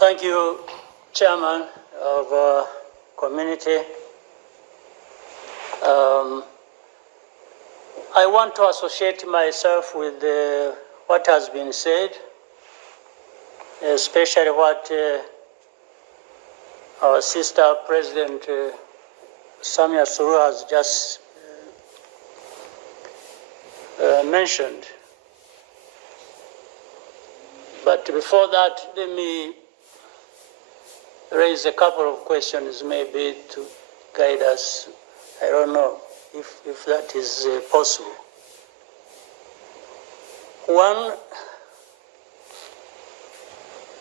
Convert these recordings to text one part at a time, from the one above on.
Thank you, Chairman of Community. I want to associate myself with what has been said, especially what our sister President Samia Suluhu has just mentioned. But before that, let me raise a couple of questions maybe to guide us. I don't know if that is possible. One,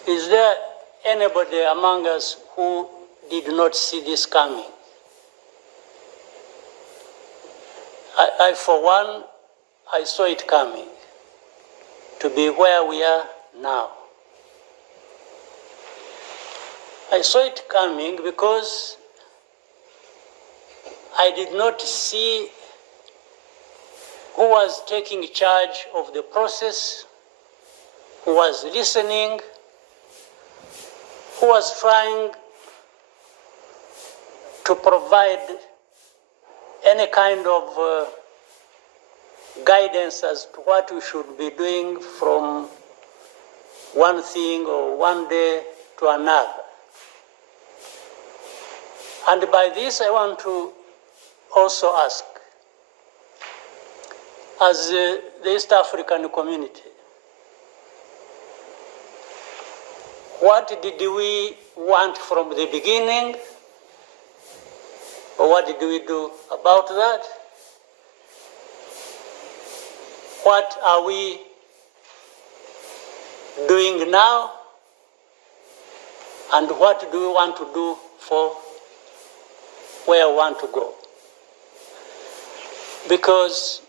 is there anybody among us who did not see this coming? I for one, I saw it coming to be where we are now. I saw it coming because I did not see who was taking charge of the process, who was listening, who was trying to provide any kind of guidance as to what we should be doing from one thing or one day to another. And by this, I want to also ask, as the East African community, what did we want from the beginning, or what did we do about that? What are we doing now, and what do we want to do for where we want to go? Because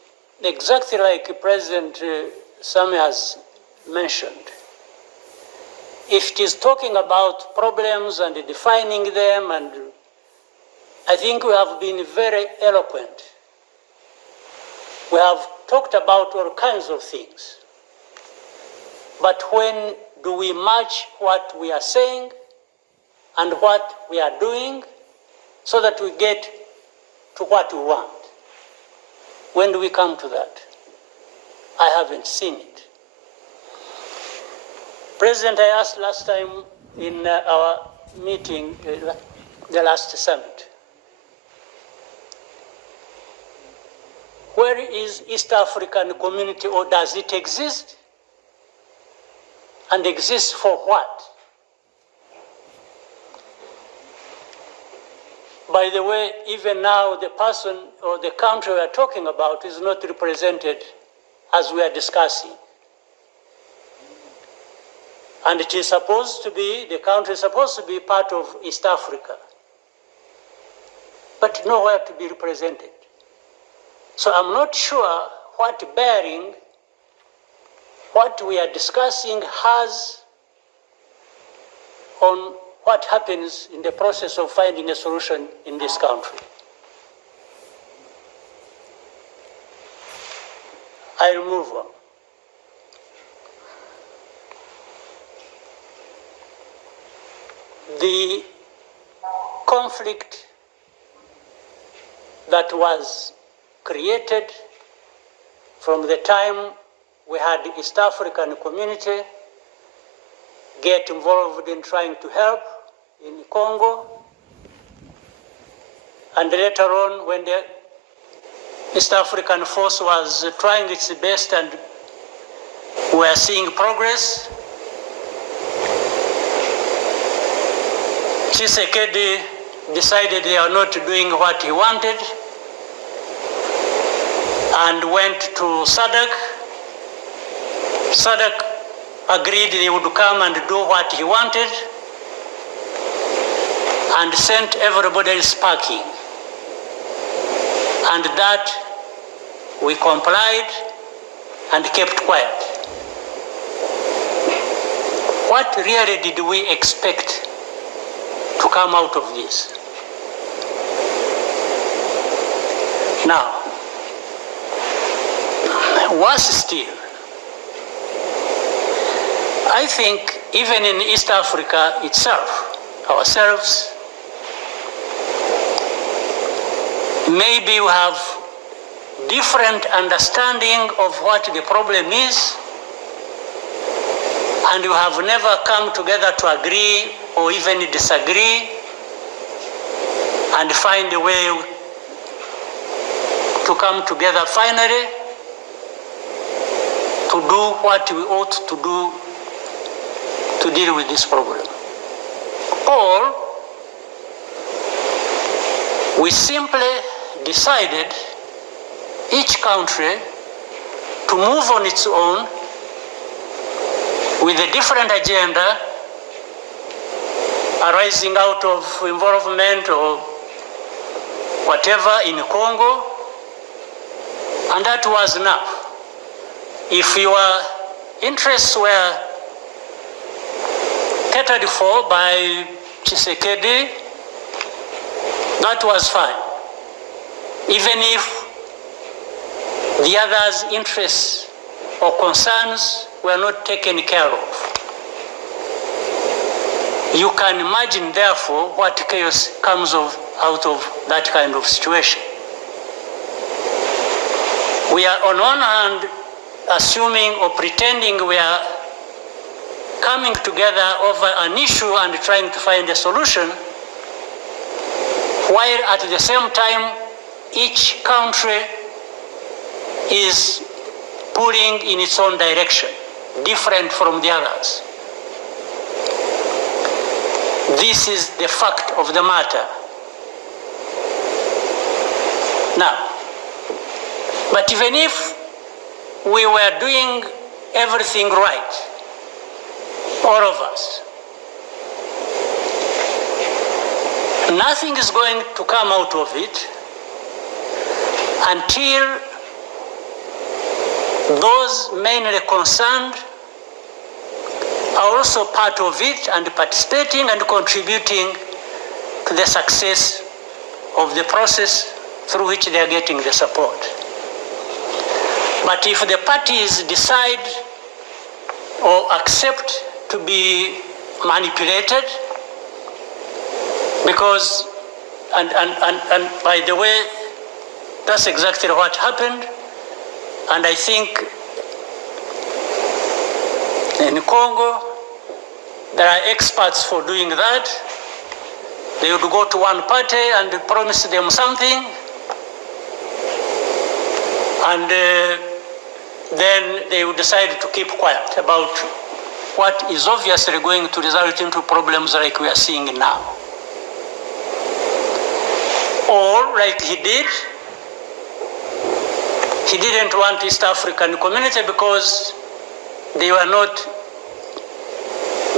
exactly like President Sami has mentioned, if it is talking about problems and defining them, and I think we have been very eloquent. We have talked about all kinds of things. But when do we match what we are saying and what we are doing so that we get to what we want? When do we come to that? I haven't seen it. President, I asked last time in our meeting, the last summit, where is East African community, or does it exist? And exist for what? By the way, even now the person or the country we are talking about is not represented as we are discussing. And it is supposed to be, the country is supposed to be part of East Africa, but nowhere to be represented. So I'm not sure what bearing what we are discussing has on what happens in the process of finding a solution in this country. I'll move on. The conflict that was created from the time we had the East African community get involved in trying to help in Congo, and later on when the East African force was trying its best and we are seeing progress, Tshisekedi decided they are not doing what he wanted and went to SADC. SADC agreed they would come and do what he wanted and sent everybody else packing. And that we complied and kept quiet. What really did we expect to come out of this? Now, worse still, I think even in East Africa itself, ourselves, maybe we have different understanding of what the problem is, and we have never come together to agree or even disagree and find a way to come together finally to do what we ought to do to deal with this problem. Or we simply decided, each country, to move on its own with a different agenda arising out of involvement or whatever in Congo, and that was enough. If your interests were catered for by Tshisekedi, that was fine. Even if the others' interests or concerns were not taken care of. You can imagine, therefore, what chaos comes out of that kind of situation. We are on one hand assuming or pretending we are coming together over an issue and trying to find a solution, while at the same time each country is pulling in its own direction, different from the others. This is the fact of the matter. Now, but even if we were doing everything right, all of us, nothing is going to come out of it until those mainly concerned are also part of it and participating and contributing to the success of the process through which they are getting the support. But if the parties decide or accept to be manipulated, because, and by the way, that's exactly what happened, and I think in Congo, there are experts for doing that. They would go to one party and promise them something, and then they would decide to keep quiet about what is obviously going to result into problems like we are seeing now. Or, like he did, he didn't want East African community because they were not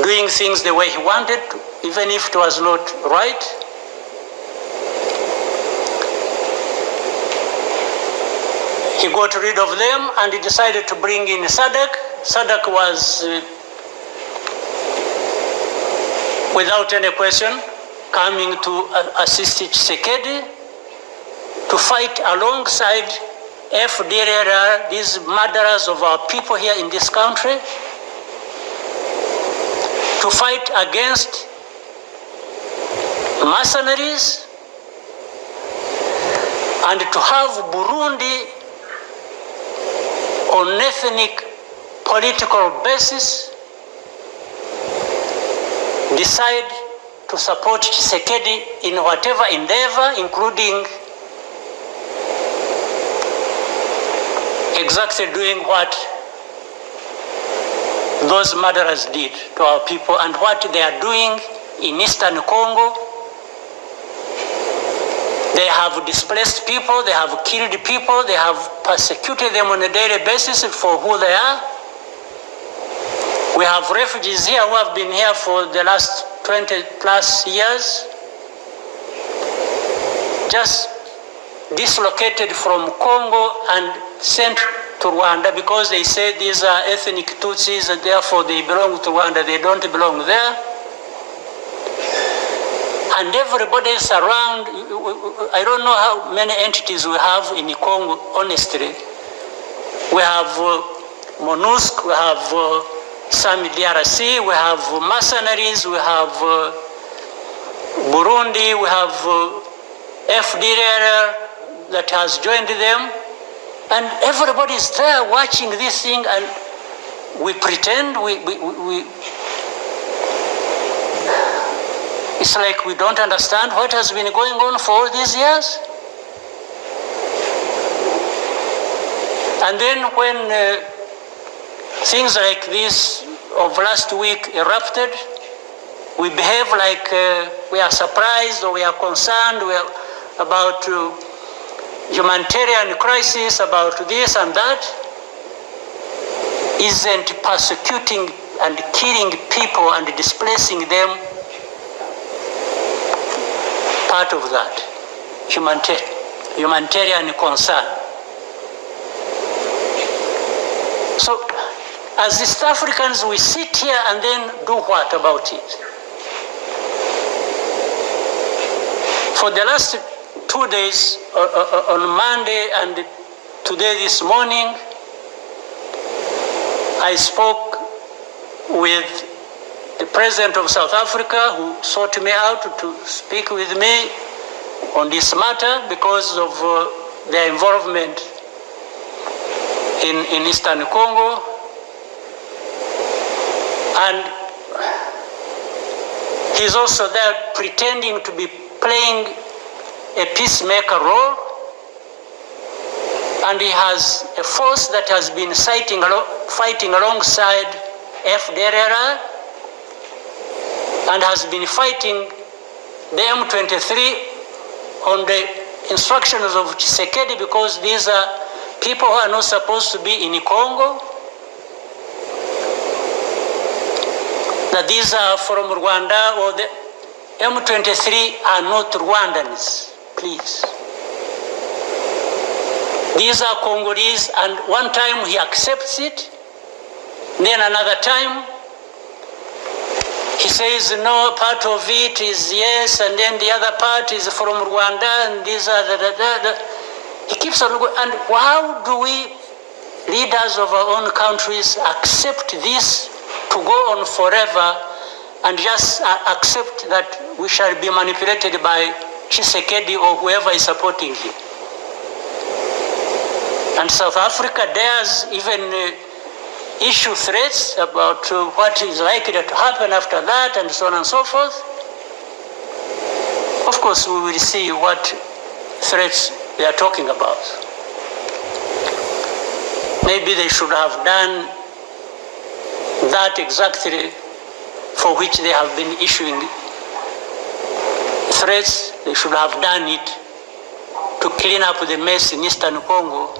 doing things the way he wanted, even if it was not right. He got rid of them and he decided to bring in SADC. SADC was, without any question, coming to assist Tshisekedi to fight alongside FDLR, these murderers of our people here in this country, to fight against mercenaries, and to have Burundi on ethnic political basis decide to support Tshisekedi in whatever endeavor, including exactly doing what those murderers did to our people and what they are doing in Eastern Congo. They have displaced people, they have killed people, they have persecuted them on a daily basis for who they are. We have refugees here who have been here for the last 20 plus years, just dislocated from Congo and sent to Rwanda because they say these are ethnic Tutsis and therefore they belong to Rwanda, they don't belong there. And everybody is around. I don't know how many entities we have in Congo, honestly. We have MONUSC, we have some DRC, we have mercenaries, we have Burundi, we have FDLR that has joined them, and everybody is there watching this thing, and we pretend it's like we don't understand what has been going on for all these years. And then when things like this of last week erupted, we behave like we are surprised or we are concerned about humanitarian crisis, about this and that. Isn't persecuting and killing people and displacing them part of that humanitarian concern? So, as East Africans, we sit here and then do what about it? For the last 2 days, on Monday and today this morning, I spoke with the President of South Africa, who sought me out to speak with me on this matter because of their involvement in Eastern Congo. And he's also there pretending to be playing a peacemaker role. And he has a force that has been fighting alongside FDLR and has been fighting the M23 on the instructions of Tshisekedi, because these are people who are not supposed to be in Congo, that these are from Rwanda, or the M23 are not Rwandans, please. These are Congolese, and one time he accepts it, then another time he says no, part of it is yes, and then the other part is from Rwanda, and these are He keeps on going. And how do we, leaders of our own countries, accept this to go on forever and just accept that we shall be manipulated by Tshisekedi or whoever is supporting him? And South Africa dares even issue threats about what is likely to happen after that, and so on and so forth. Of course, we will see what threats they are talking about. Maybe they should have done that exactly for which they have been issuing threats. They should have done it to clean up the mess in Eastern Congo,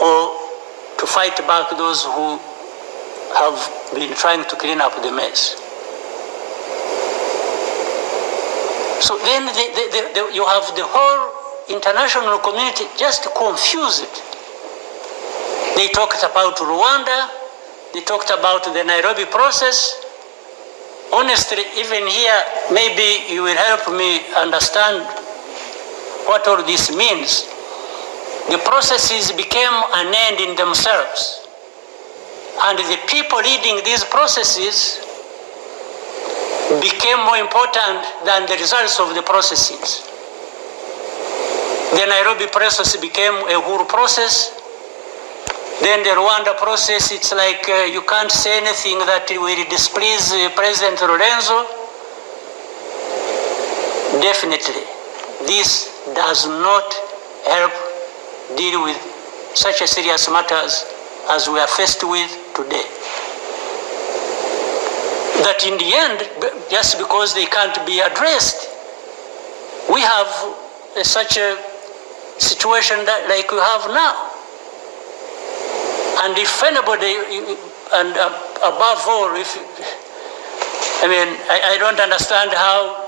or to fight back those who have been trying to clean up the mess. So then you have the whole international community just confused. They talked about Rwanda, they talked about the Nairobi process. Honestly, even here, maybe you will help me understand what all this means. The processes became an end in themselves. And the people leading these processes became more important than the results of the processes. The Nairobi process became a whole process. Then the Rwanda process, it's like you can't say anything that will displease President Lorenzo. Definitely, this does not help deal with such a serious matters as we are faced with today. That in the end, just because they can't be addressed, we have such a situation that like we have now. And if anybody, and above all, I don't understand how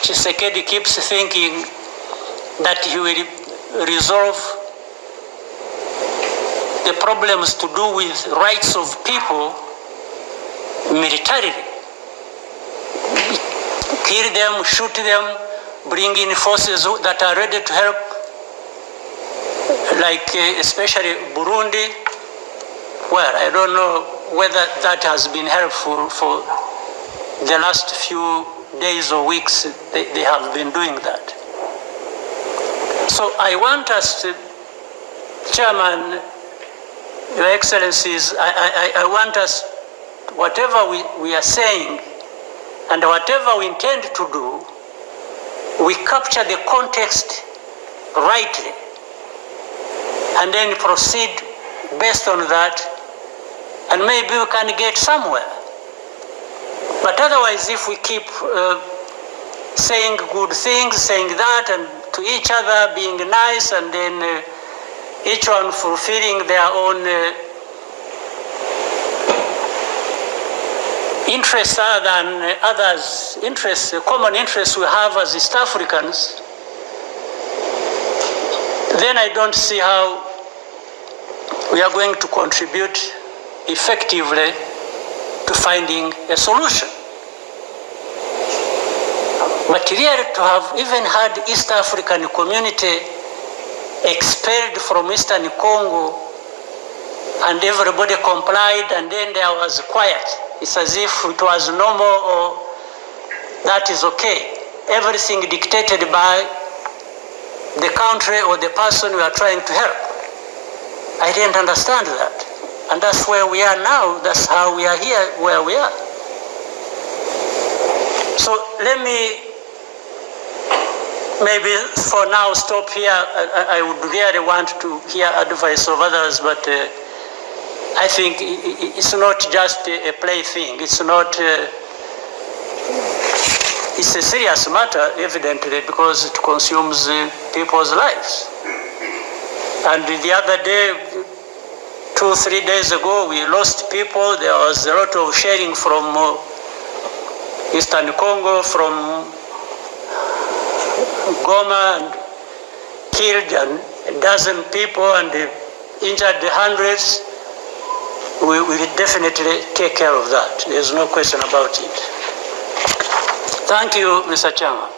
Tshisekedi keeps thinking that he will resolve the problems to do with rights of people militarily. Kill them, shoot them, bring in forces that are ready to help, like especially Burundi. Well, I don't know whether that has been helpful for the last few days or weeks. They have been doing that. So I want us to, Chairman, Your Excellencies, I want us, whatever we are saying and whatever we intend to do, we capture the context rightly and then proceed based on that, and maybe we can get somewhere. But otherwise, if we keep saying good things, saying that, and to each other being nice, and then each one fulfilling their own interests other than others' interests, common interests we have as East Africans, then I don't see how we are going to contribute effectively to finding a solution. But really, to have even had East African community expelled from Eastern Congo and everybody complied and then there was quiet. It's as if it was normal or that is okay. Everything dictated by the country or the person we are trying to help. I didn't understand that. And that's where we are now. That's how we are here, where we are. So let me maybe for now stop here. I would really want to hear advice of others, but I think it's not just a plaything. It's not, it's a serious matter, evidently, because it consumes people's lives. And the other day, 2-3 days ago, we lost people. There was a lot of sharing from Eastern Congo, from Goma, and killed a dozen people and injured hundreds. We will definitely take care of that. There's no question about it. Thank you, Mr. Chairman.